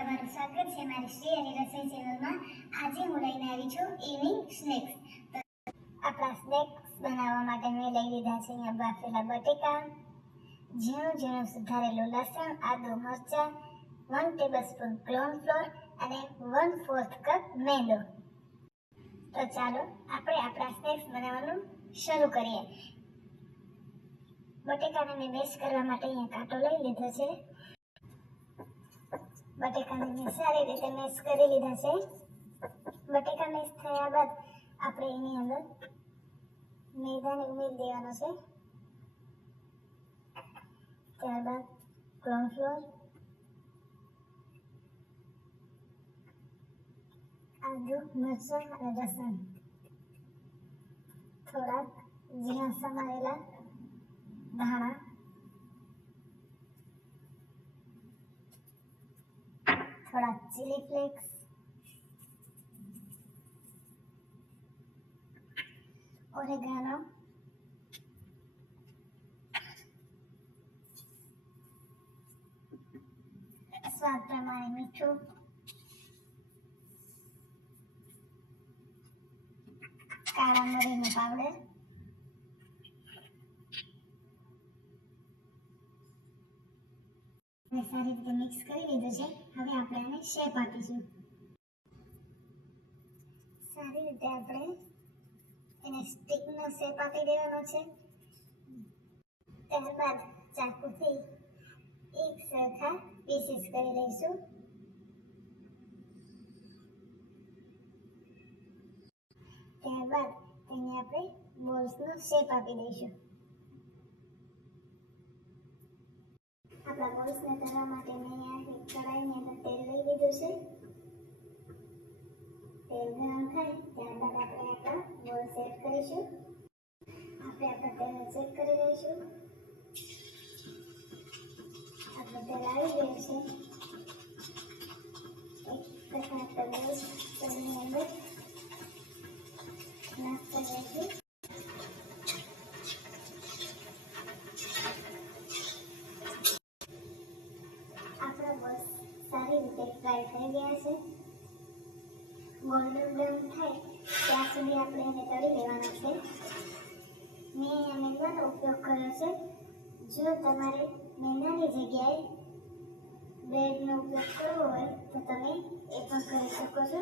તમારું સ્વાગત છે મારી શ્રી અને રસોઈ ચેનલમાં. આજે હું લઈને આવી છું ઇવનિંગ સ્નેક્સ. આપણા સ્નેક્સ બનાવવા માટે મેં લઈ લીધા છે અહીંયા બાફેલા બટેકા, ઝીણું ઝીણું સુધારેલું લસણ, આદુ, મરચાં, 1 ટેબલસ્પૂન કોર્નફ્લોર અને 1/4 કપ મેંદો. તો ચાલો આપણે આપણા સ્નેક્સ બનાવવાનું શરૂ કરીએ. બટેકાને મેં મેશ કરવા માટે અહીંયા કાંટો લઈ લીધો છે. બટેકાને મેં સારી રીતે મેશ કરી લીધા છે. બટેકા મેશ થયા બાદ આપણે એની અંદર મેદાને ઉમેરી દેવાનો છે. ત્યારબાદ કોર્નફ્લોર, આદુ, મરચાં અને લસણ, થોડાક ઝીણા સમારેલા ધાણા, થોડાક ચીલી ફ્લેક્સ, ઓરેગાનો, સ્વાદ પ્રમાણે મીઠું, કાળા મરીનો પાવડર, સારી રીતે મિક્સ કરી લીધું છે. હવે આપણે આને શેપ આપીશું. સારી રીતે આપણે એને સ્ટિકનો શેપ આપી દેવાનો છે. ત્યારબાદ ચાકુથી એક સરખા પીસીસ કરી લઈશું. ત્યારબાદ તેને આપણે બોલ્સનો શેપ આપી દઈશું. આપણા બોલ્સને તળવા માટે મેં અહીંયા એક કડાઈની અંદર તેલ લઈ લીધું છે. તેલ ગરમ થાય ત્યારબાદ આપણે આપણા બોલ્સ એડ કરીશું. આપણે આપણા તેલને ચેક કરી લઈશું. આપણું તેલ આવી ગયું છે. એક પ્રકાર બોલ્સ તેલની અંદર નાખતા જઈશું. આપણા બોલ્સ સારી રીતે ફ્રાય થઈ ગયા છે. ગોલ્ડન બ્રાઉન થાય ત્યાં સુધી આપણે એને તળી લેવાના છે. મેં અહીંયા મેંદાનો ઉપયોગ કર્યો છે. જો તમારે મેંદાની જગ્યાએ બ્રેડનો ઉપયોગ કરવો હોય તો તમે એ પણ કરી શકો છો.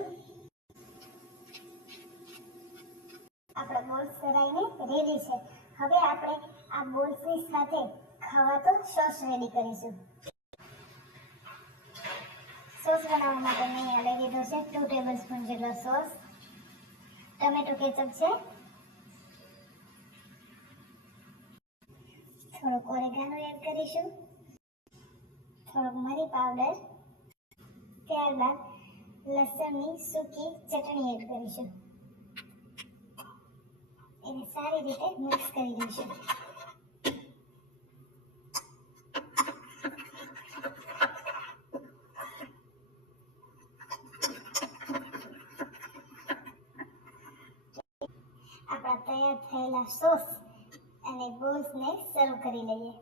આપણા બોલ્સ તળાઈને રેડી છે. હવે આપણે આ બોલ્સની સાથે ખવાતો સોસ રેડી કરીશું. સોસ બનાવવા માટે મેં અહીંયા લઈ લીધો છે 2 ટેબલસ્પૂન જેટલો સોસ. ટમેટો કેચઅપ છે, થોડોક ઓરેગાનો એડ કરીશું, થોડોક મરી પાવડર, ત્યારબાદ લસણની સૂકી ચટણી એડ કરીશું. એને સારી રીતે મિક્સ કરી દઈશું. આપણા તૈયાર થયેલા સોસ અને બોલ્સને સર્વ કરી લઈએ.